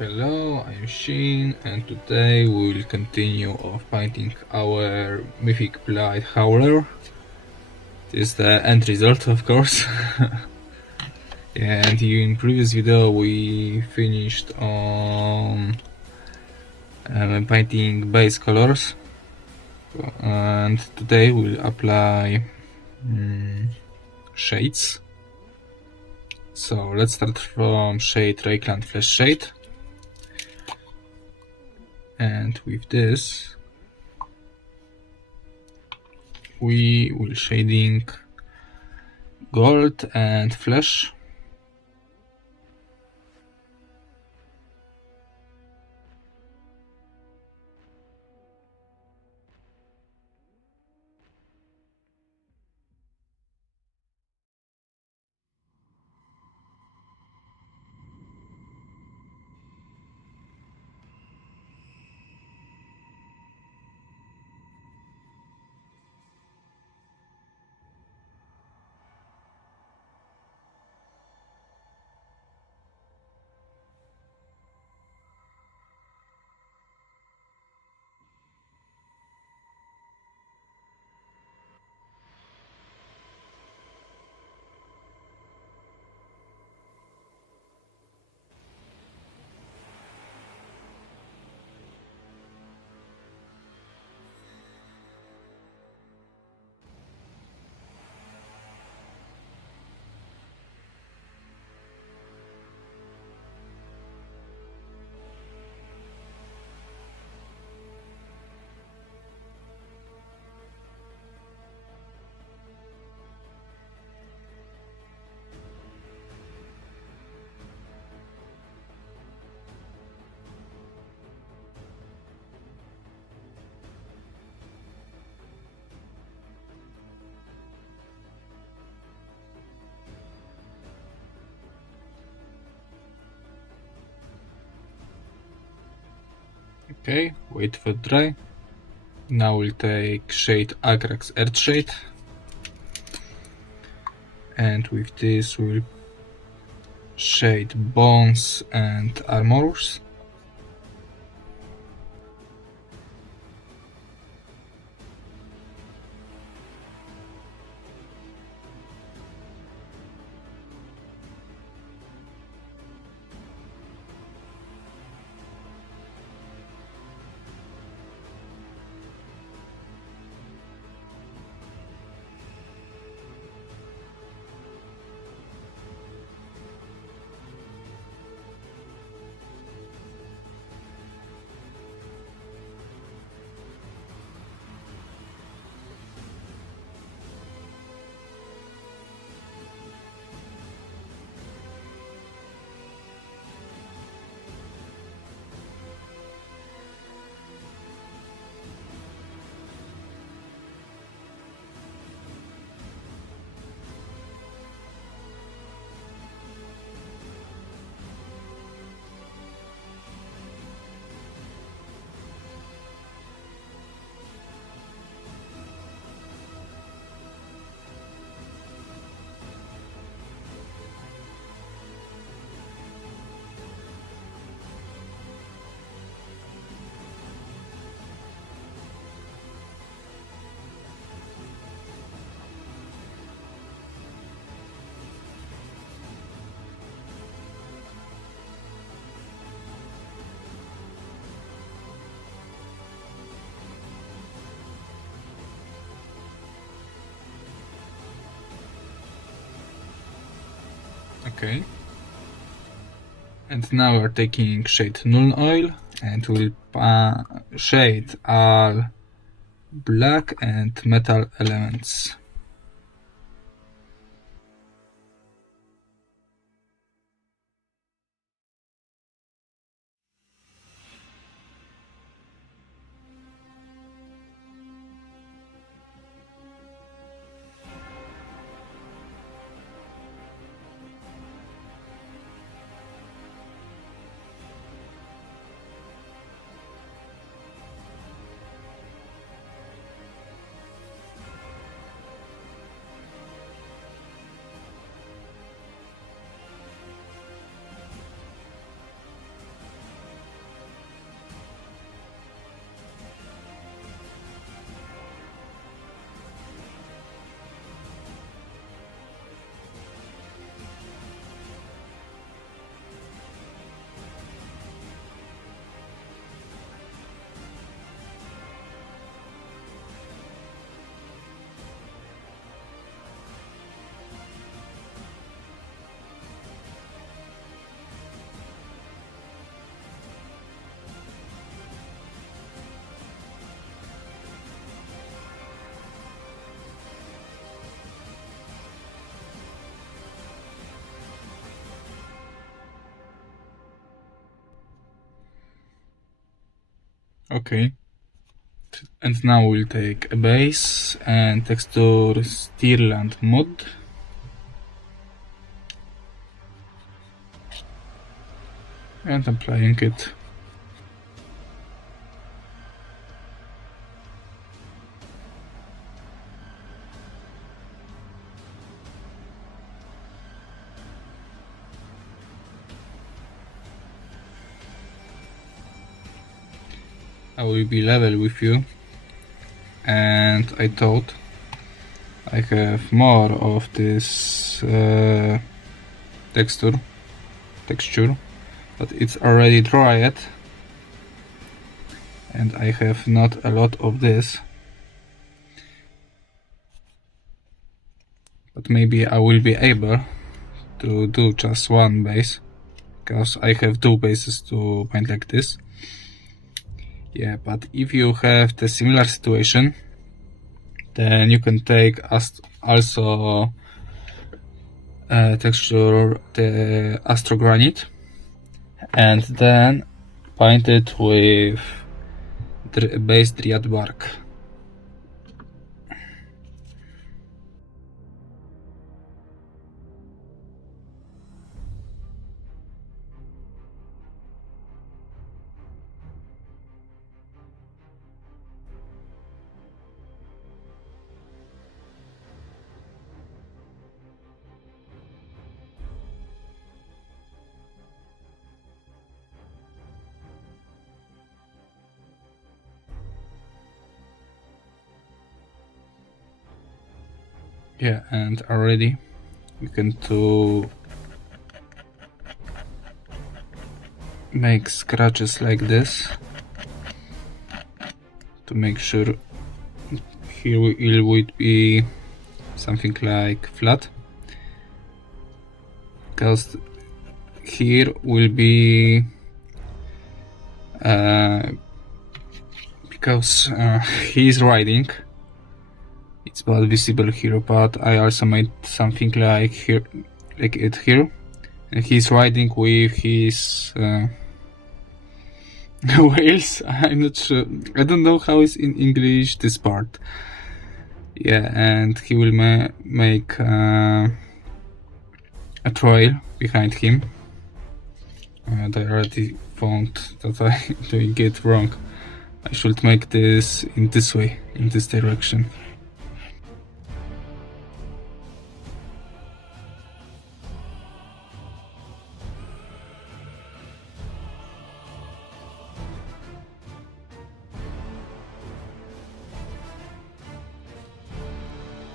Hello, I'm Sheen, and today we'll continue of painting our Myphitic Blight Howler. This is the end result, of course. And in previous video we finished on painting base colors, and today we'll apply shades. So let's start from shade Rayclan Flash Shade. And with this we will shading gold and flesh. Okay, wait for dry. Now we'll take shade Agrax Earthshade, and with this we'll shade Bones and Armors. Okay. And now we're taking shade Null Oil and we'll shade all black and metal elements. Okay. And now we'll take a base and texture Steerland mod. And applying it. I will be level with you, and I thought I have more of this texture, but it's already dried, and I have not a lot of this. But maybe I will be able to do just one base, because I have two bases to paint like this. Yeah, but if you have the similar situation, then you can take also texture the astrogranite and then paint it with base dryad bark. Yeah, and already you can make scratches like this to make sure here it would be something like flat, because here will be because he is riding. It's not visible here, but I also made something like here, like it here, and he's riding with his wheels. I'm not sure. I don't know how is in English this part. Yeah, and he will make a trail behind him. And I already found that I'm doing it wrong. I should make this in this way, in this direction.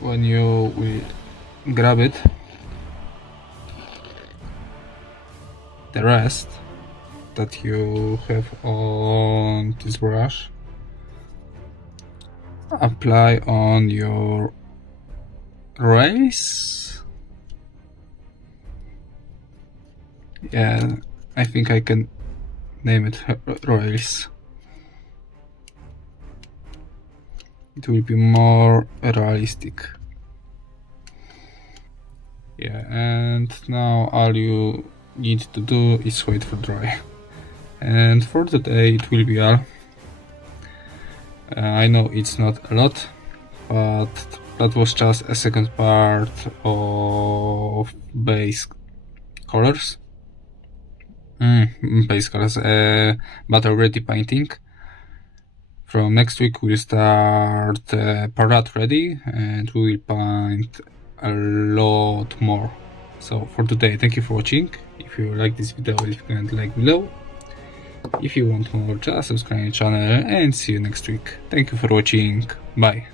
When you will grab it, the rest that you have on this brush, apply on your race. Yeah, I think I can name it rails. It will be more realistic. Yeah, and now all you need to do is wait for dry. And for today it will be all. I know it's not a lot, but that was just a second part of base colors. Base colors, but already painting. From next week we'll start parade ready, and we will paint a lot more. So for today, thank you for watching. If you like this video, leave a comment like below. If you want more, just subscribe to the channel, and see you next week. Thank you for watching. Bye.